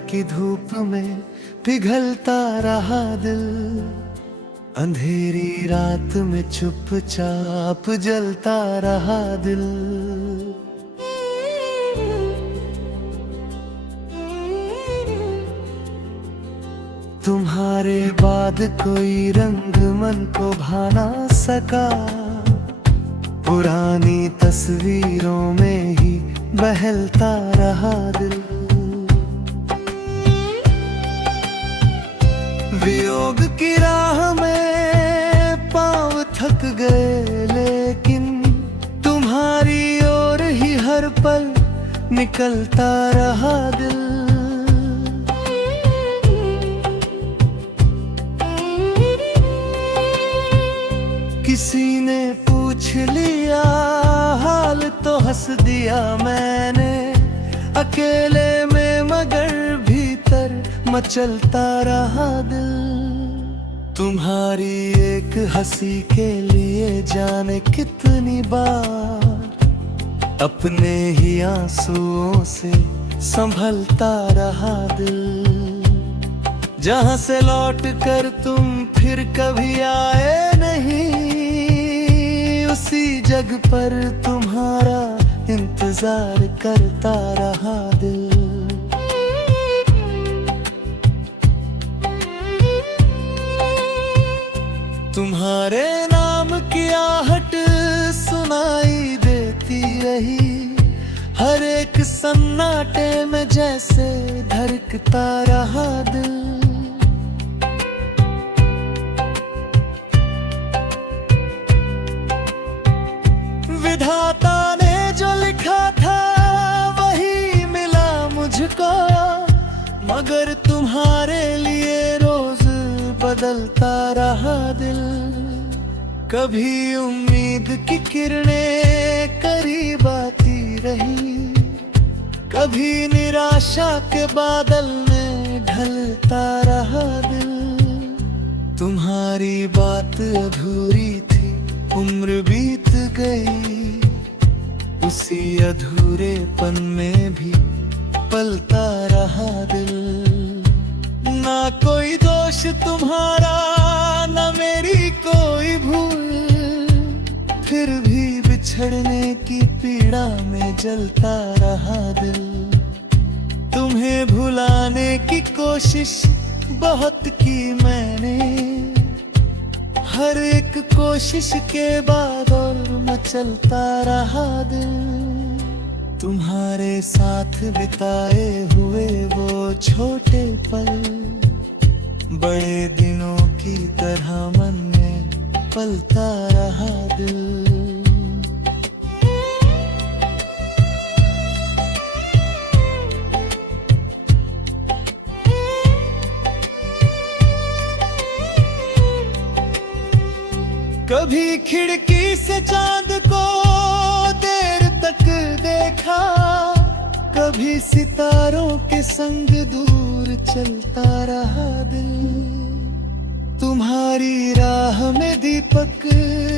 की धूप में पिघलता रहा दिल, अंधेरी रात में चुपचाप जलता रहा दिल। तुम्हारे बाद कोई रंग मन को भा ना सका, पुरानी तस्वीरों में ही बहलता रहा दिल। वियोग की राह में पांव थक गए, लेकिन तुम्हारी ओर ही हर पल निकलता रहा दिल। किसी ने पूछ लिया हाल तो हंस दिया मैंने, अकेले में मगर भीतर मचलता रहा दिल। तुम्हारी एक हंसी के लिए जाने कितनी बार अपने ही आंसुओं से संभलता रहा दिल। जहां से लौट कर तुम फिर कभी आए नहीं, उसी जग पर तुम्हारा इंतजार करता रहा दिल। तुम्हारे नाम की आहट सुनाई देती रही, हर एक सन्नाटे में जैसे धड़कता रहा दिल। विधाता ने जो लिखा था वही मिला मुझको, मगर तुम्हारे लिए रोज बदलता रहा दिल। कभी उम्मीद की किरणें करीब आती रही, कभी निराशा के बादल में ढलता रहा दिल। तुम्हारी बात अधूरी थी, उम्र बीत गई, उसी अधूरेपन में भी पलता रहा दिल। ना कोई दोष तुम्हारा, ना मेरी कोई भूल, फिर भी बिछड़ने की पीड़ा में जलता रहा दिल। तुम्हें भुलाने की कोशिश बहुत की मैंने, हर एक कोशिश के बाद और मचलता रहा दिल। तुम्हारे साथ बिताए हुए वो छोटे पल, बड़े दिनों की तरह मन में पलता रहा दिल। कभी खिड़की से चांद को देर तक देखा, कभी सितारों के संग दूर चलता रहा दिल। तुम्हारी राह में दीपक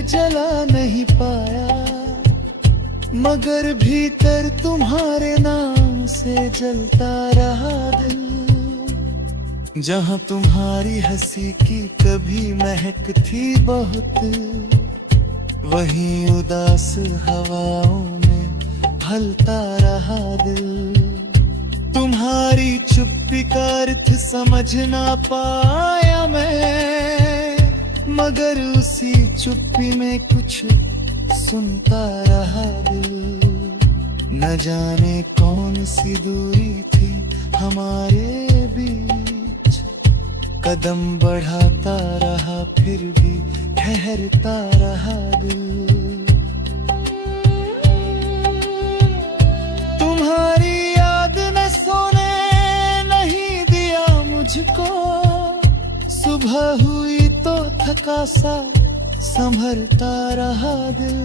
जला नहीं पाया, मगर भीतर तुम्हारे नाम से जलता रहा दिल। जहां तुम्हारी हंसी की कभी महक थी बहुत, वहीं उदास हवाओं में फलता रहा दिल। तुम्हारी चुप्पी का अर्थ समझ ना पाया मैं, मगर उसी चुप्पी में कुछ सुनता रहा दिल। न जाने कौन सी दूरी थी हमारे बीच, कदम बढ़ाता रहा फिर भी ठहरता रहा दिल। तुम्हारी याद ने सोने नहीं दिया मुझको, सुबह हुई तो थका सा संभरता रहा दिल।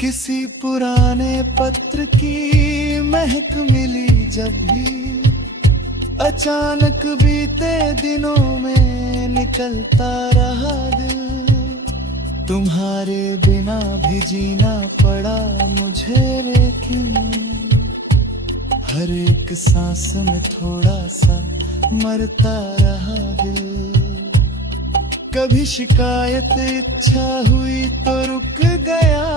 किसी पुराने पत्र की महक मिली जब भी, अचानक बीते दिनों में निकलता रहा दिल। तुम्हारे बिना भी जीना पड़ा मुझे, लेकिन हर एक सांस में थोड़ा सा मरता रहा दिल। कभी शिकायत इच्छा हुई तो रुक गया,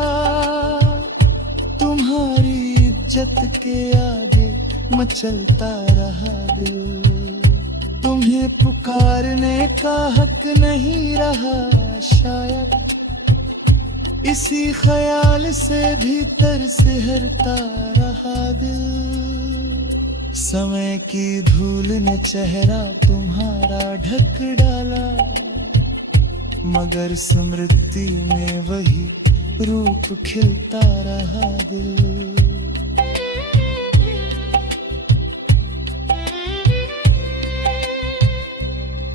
तुम्हारी इज्जत के आगे मचलता रहा दिल। तुम्हें पुकारने का हक नहीं रहा शायद, इसी ख्याल से भीतर सिहरता रहा दिल। समय की धूल ने चेहरा तुम्हारा ढक डाला, मगर स्मृति में वही रूप खिलता रहा दिल।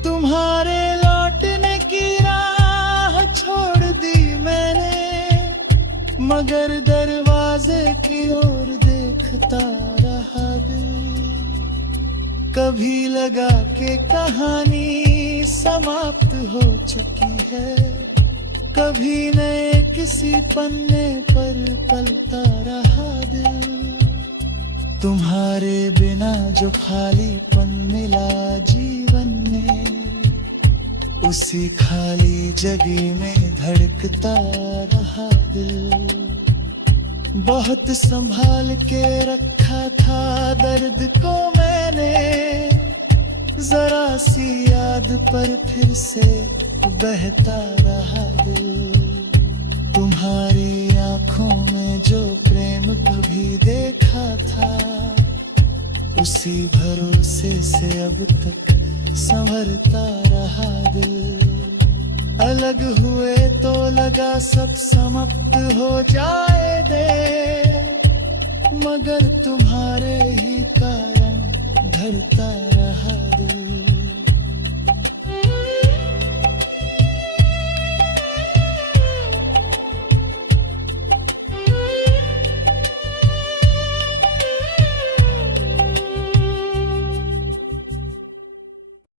तुम्हारे लौटने की राह छोड़ दी मैंने, मगर दरवाजे की ओर देखता रहा दिल। कभी लगा के कहानी समाप्त हो चुकी है, कभी नए किसी पन्ने पर पलता रहा दिल। तुम्हारे बिना जो खालीपन मिला जीवन में, उसी खाली जगह में धड़कता रहा दिल। बहुत संभाल के रखा था दर्द को मैंने, जरा सी याद पर फिर से बहता रहा दिल। तुम्हारी आंखों में जो प्रेम कभी देखा था, उसी भरोसे से अब तक संवरता रहा दिल। अलग हुए तो लगा सब समाप्त हो जाए दे, मगर तुम्हारे ही कारण धड़ता रहा दिल।